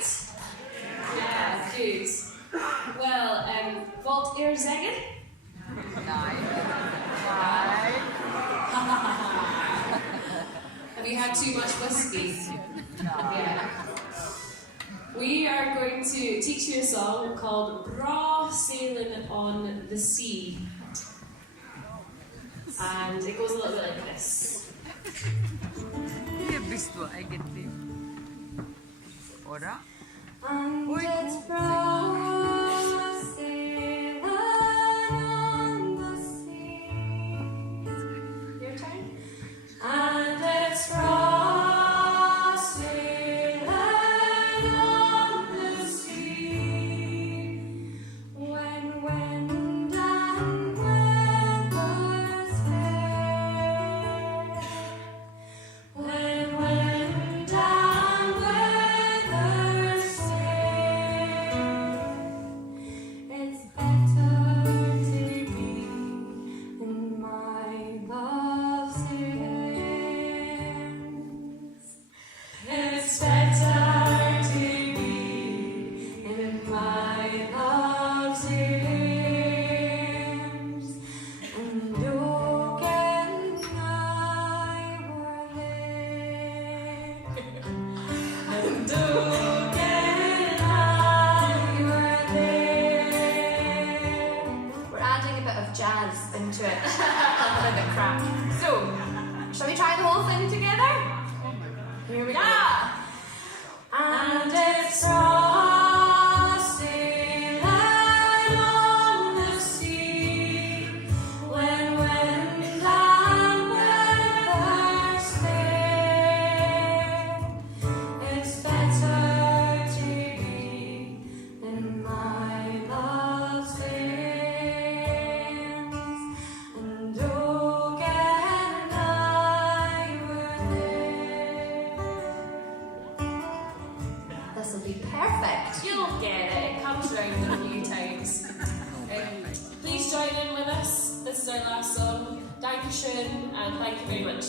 right? Yeah, good. Well, wat eer zeggen? Nein. Have you had too much whiskey? No. Yeah. We are going to teach you a song called Bra Sailing on the Sea. And it goes a little bit like this. Hier bist du eigentlich. Oder? And Oi, it's cool. bra sailing on the sea. Your turn. And it's bra sailing on the sea. When wind and weather's fair. When wind and weather's fair. It's better to be in my love's hands. It's better to be in my love's hands. And Luke and I were there. And Luke and I were there. We're adding a bit of jazz into it. A bit crap. So, shall we try the whole thing together? Here we go. And it's bra sailing on the sea. When wind and weather's fair. It's better to be in my love's hands. And Doug and I were there. This'll be perfect. You'll get it. It comes round a few times. Please join in with us. This is our last song. Dankeschön and thank you very much.